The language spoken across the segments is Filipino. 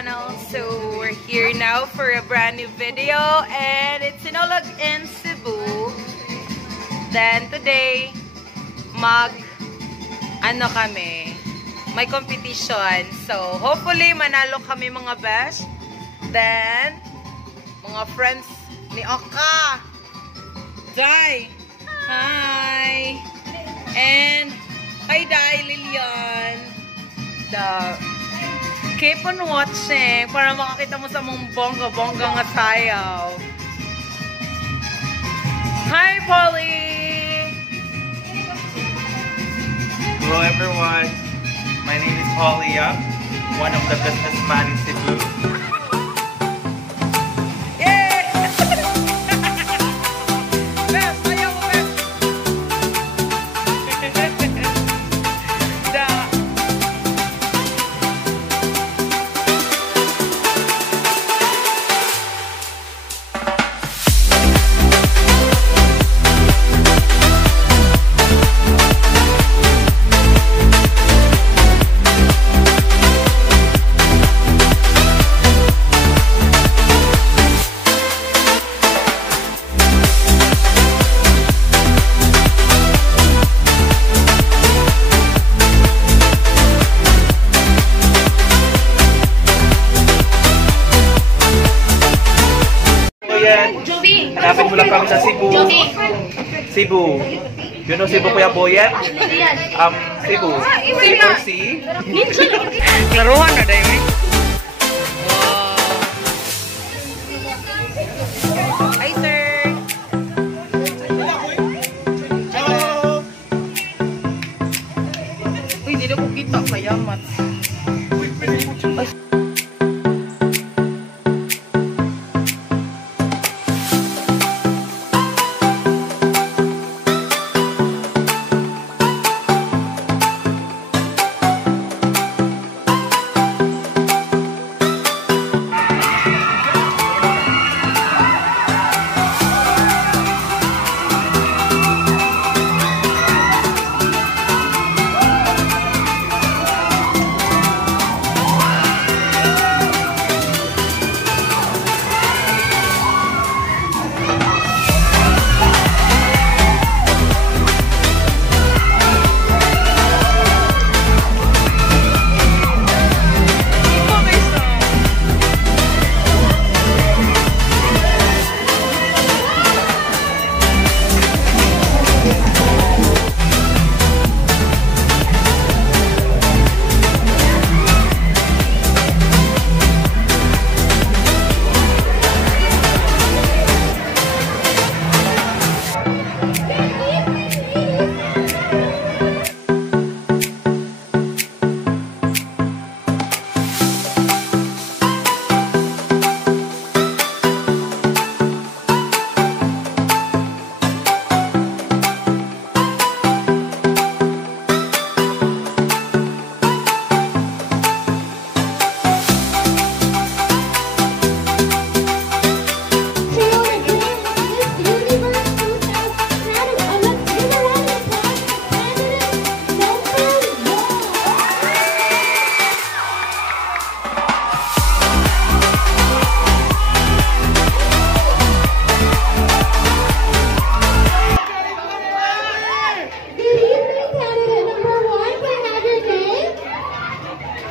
channel. So we're here now for a brand new video, and it's Sinulog in Cebu. Then today may competition. So hopefully manalo kami mga best. Then mga friends ni Oka, Dai, hi, and hi Dai, Lilian. Keep on watching para makakita mo sa mong bongga-bongga nga sayaw. Hi, Polly! Hello, everyone. My name is Polly Yap, one of the businessmen in Cebu. Hanapin mo lang kami sa Cebu. Cebu. You know Cebu, Kuya Boyet? Cebu. C4C. Klaruhan na dahil. Hi, sir. Hello. Uy, hindi na ko kita. Kayamat.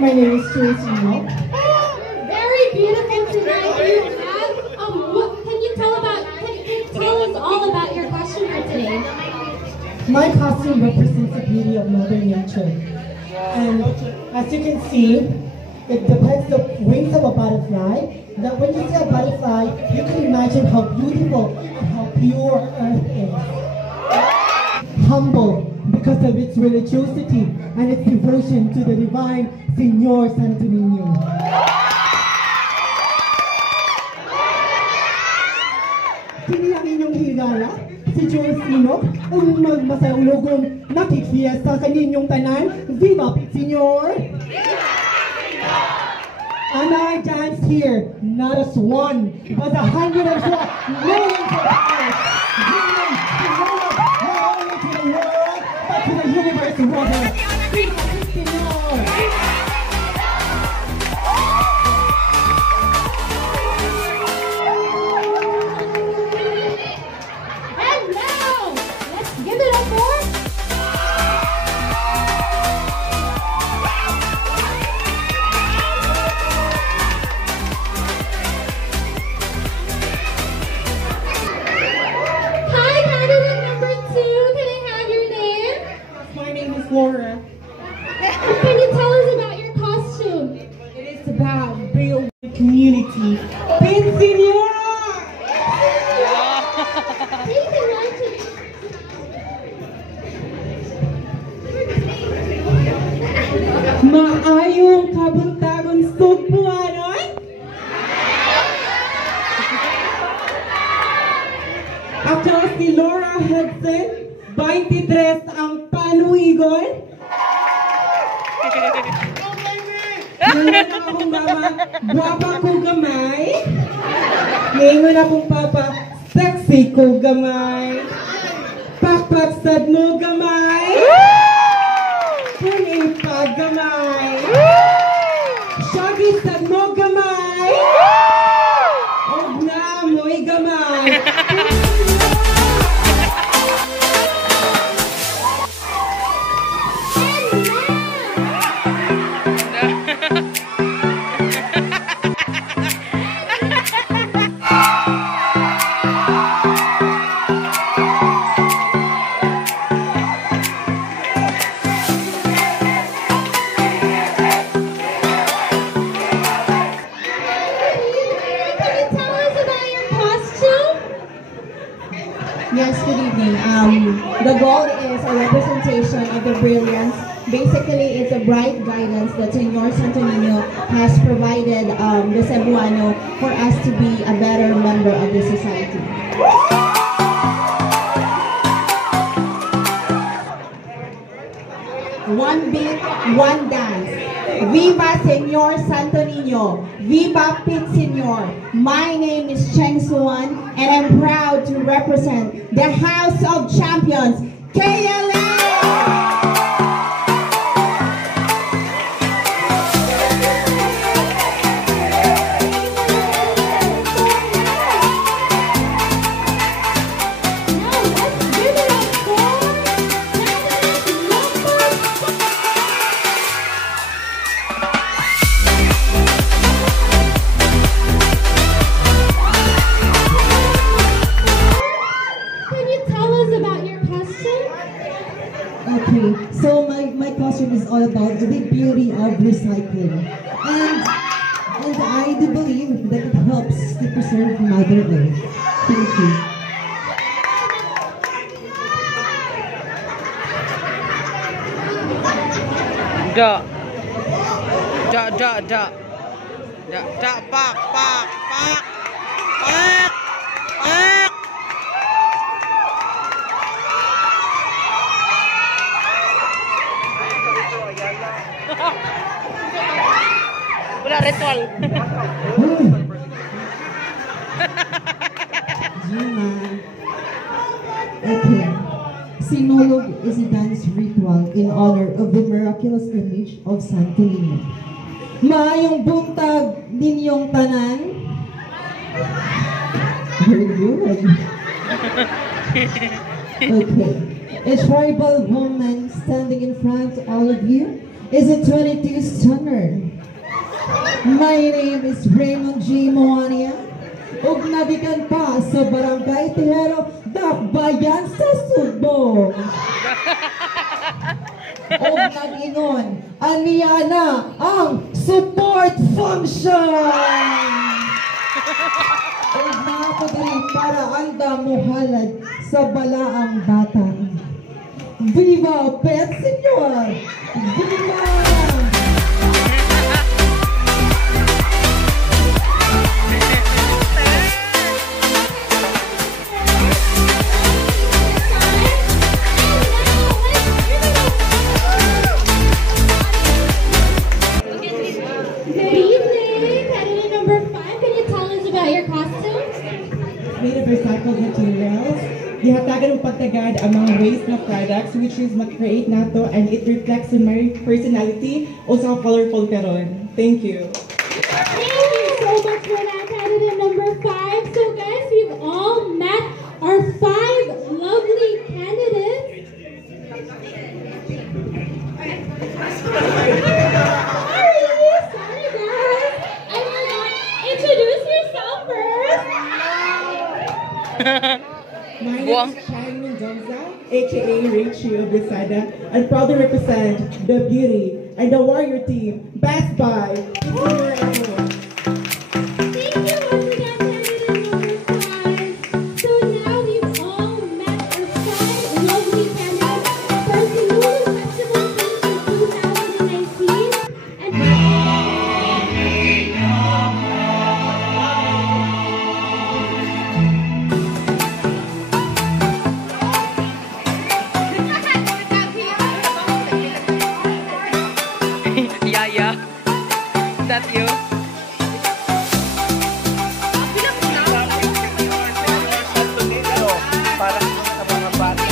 My name is Tracy. Very beautiful tonight. Can you tell us all about your costume for today? My costume represents the beauty of Mother Nature. And as you can see, it depicts the wings of a butterfly. That when you see a butterfly, you can imagine how beautiful and how pure Earth is. Humble because of its religiosity and its devotion to the divine Señor Santo Niño. Kini ang inyong higala, si Josino, ang magmasaulogong nakikiesta kaninyong tanan. Viva Señor! And I danced here, not as one, but 100 millions of times. Brother. Flora. Can you tell us about your costume? It is about real community. Pin Senior! Maayong kabuntagon sugpuanon. Ako si Laura Hudson, 23 ang panuigon. Ngayon akong mama, guwapa ko gamay. Ngayon akong papa, sexy ko gamay. Pakpaksad mo gamay. Punipag gamay. Syagisad mo gamay. Og na mo'y gamay. Yes, good evening. The goal is a representation of the brilliance. Basically, it's a bright guidance that Senor Santo Niño has provided the Cebuano for us to be a better member of the society. One beat, one dance. Viva Senor Santo Niño! Viva Pit Senor! My name is Cheng Suan and I'm proud to represent the House of Champions, KLA! Okay, so my costume is all about the beauty of recycling. And I do believe that it helps to preserve Mother Earth. Thank you. Da. Da, da, da. Da, da, pak, pak, pak. Pak. Pak. Wala ritual. Okay. Sinulog is a dance ritual in honor of the miraculous image of Santo Niño. Maayong buntag ninyong tanan. Very good. Okay. A tribal woman standing in front of all of you is a 22 stunner. My name is Raymond G. Moania. Ug nabikan pa sa Barangay Tihero, Dakbayan sa Subo. Ug nag-ingon, aniya na ang support function. Ug nakapagali para anda muhalad sa balaang bata. Viva Pet Senor! Viva! Made of recycled materials. Gihatagan ng pagtagad ang mga waste na products which is ma-create nato and it reflects in my personality. Also colorful karon. Thank you. Thank you so much for that, candidate number 5. So guys, we've all met our 5 lovely candidates. Sorry guys. I forgot. Introduce yourself first. My name is Sharon Mendoza. aka Rachel of Besada, and proudly represent the beauty and the warrior team, Best Buy. Thank you once again, candidates. So now we've all met our 5 lovely candidates for Sinulog Festival Season 2019. Yaya. Is that you? Para sa mga bata.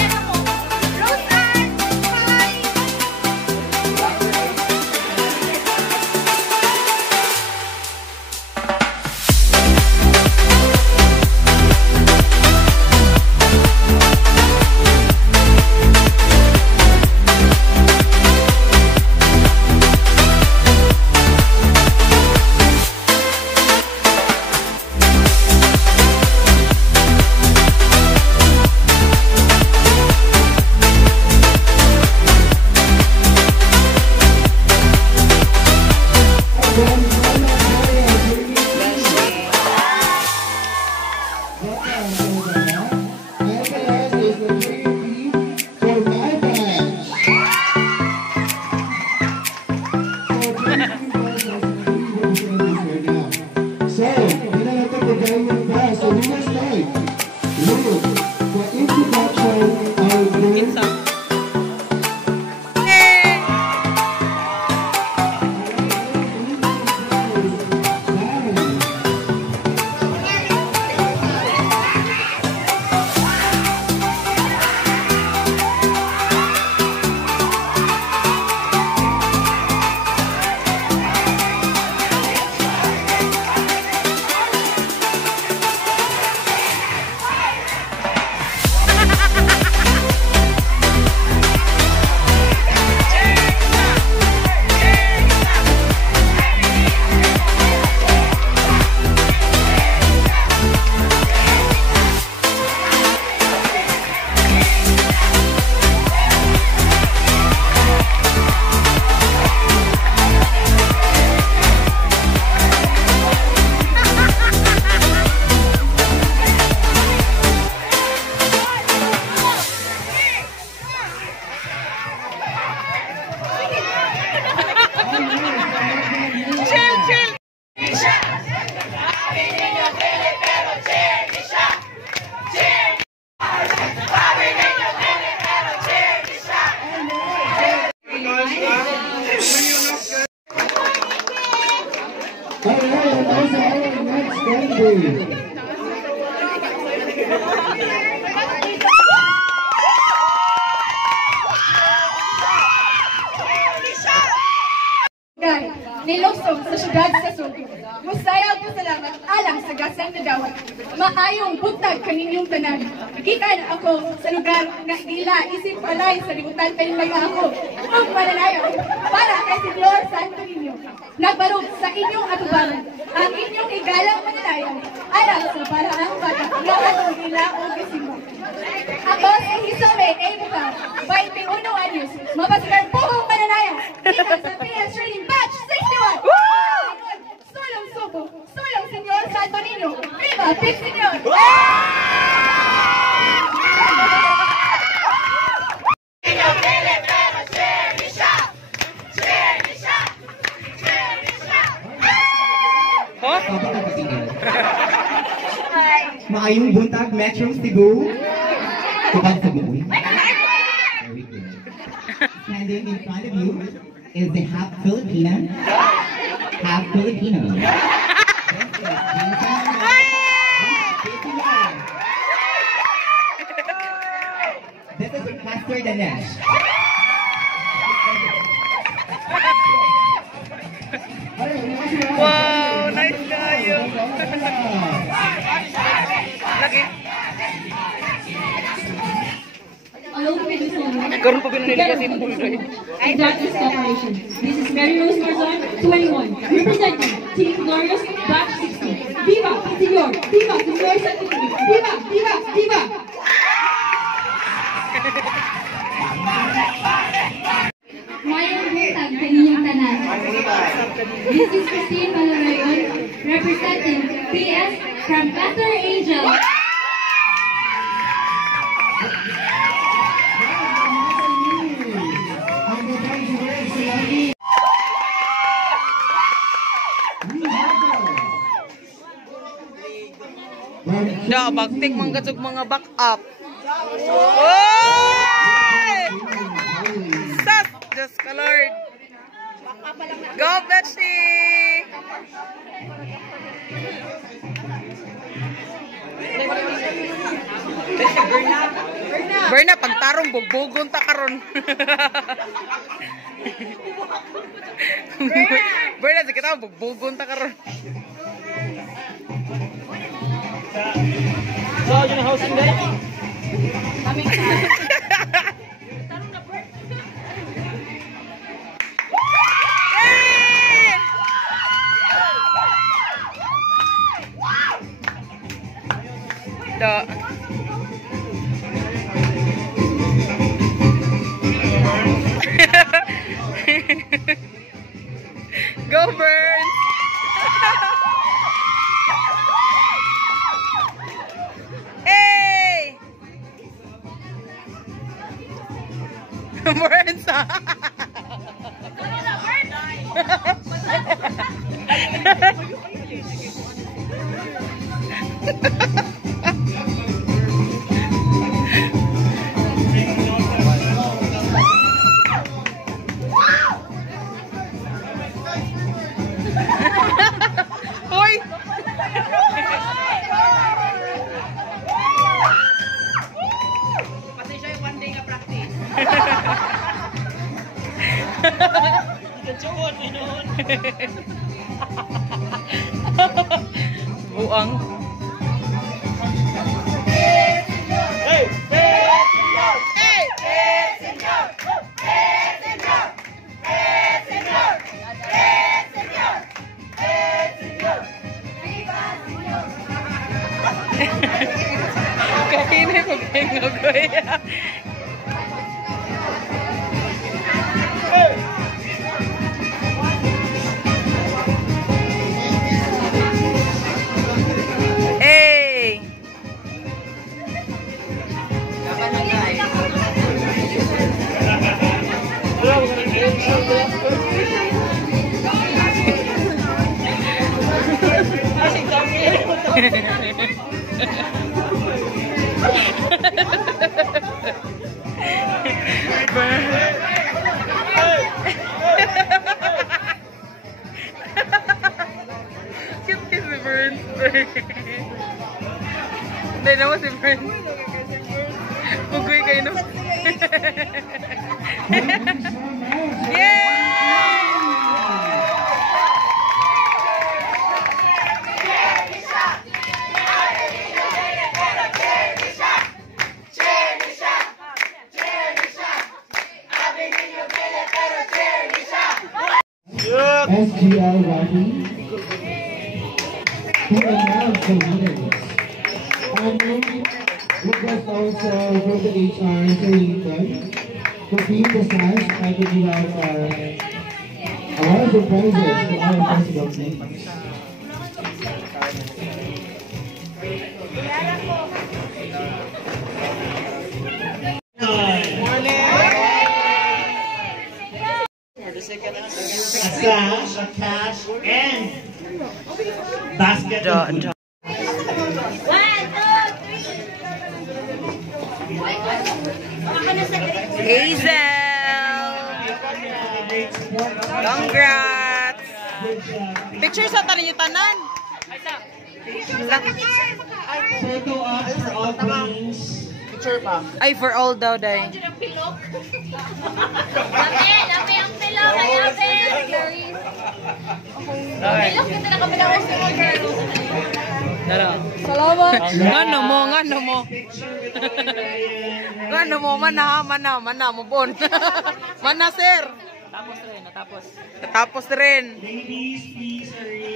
Nilusog sa syudad sa Subo. Musayag ko salamat alang sa gasang nadawat. Maayong butag kaninyong tanan. Gikan ako sa lugar na dila isip alay sa libutan kayong mga ako. Ang mananayaw para kay Senyor Santo Niño. Nagbarog sa inyong atubangan ang inyong igalang mananayaw alang sa paraang bata na atong dila o gisimba. Ako si Hisobe Ebuka, 21 anyos, mapasigar pohong mananayaw. Dito sa PS Training Batch 61! Sulong Subo, sulong Senyor Santo Niño, viva Pip Senyor! Maayong buntag, Metro Cebu. Kapag Cebu. Very good. Standing in front of you is the half Filipina, half Filipino. This is Pastor Danesh. Wow, nice kayo. Lagi. Karon pa binili kasi ng buldoy. Doctors Corporation. This is Mary Rose Marzon, 21, representing Team Glorious Batch 60. Viva, Senyor! Viva, Senyor Santo Niño! Viva! Viva! Viva! Mayong butag kaninyong tanan. This is Christine Valerayon, representing PS from Better Angel. Da, bagtik manggatsog mga back up. Oy! Sus! Diyos ka, Lord. Go, Betsy! Berna, pagtarong bugbugon ta karon. Berna, sige ta bugbugon ta karon. So, yung housing day? Da. Go Burns! Hey! Burns! Hoy! Pati siya yung one day nga practice. Kachuan, minuon. Buang. Hey! Hey! Hey! Kainin ko kengog ko ya. Hey! Cute si Burns. Hindi naman si Burns. Pugoy kayo no. Yay! SGL Rocky, who announced the winners. And then request also for the HR Sarita to be precise and to give out a lot of surprises to our festival teams. A cash, and basket. Hazel! Congrats! Picture sa tanin yung tanan. Photo ops for all queens. Picture pa. Ay, for all daw, day. Lapi ang pilok, lapi! Pilok kita nakabilawin sa mga girl. Salamat! Ngano mo, ngano mo. Ngano mo, mana mo bon. Mana, sir. Natapos rin. Ladies, please hurry.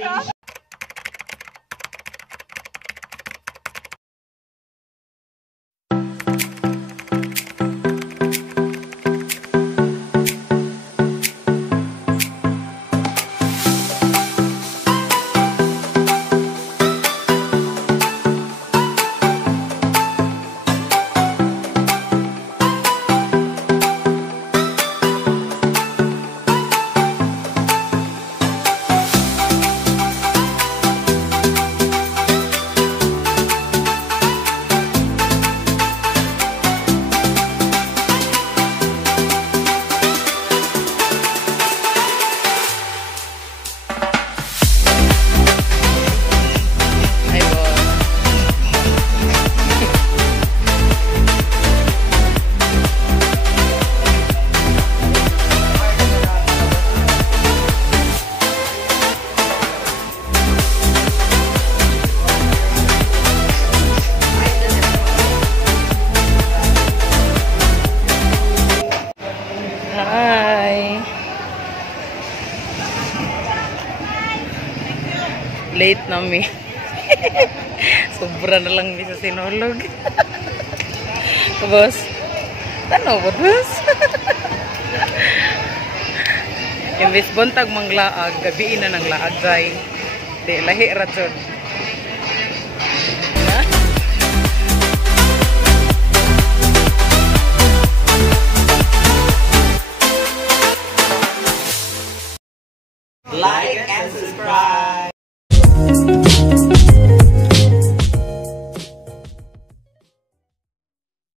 Late na mi. Sobra na lang mi sa sinulog. Boss. Tanaw ba, boss? Imbis buntag mang laag, gabiin na ng laag, guys. Di, lahi raton.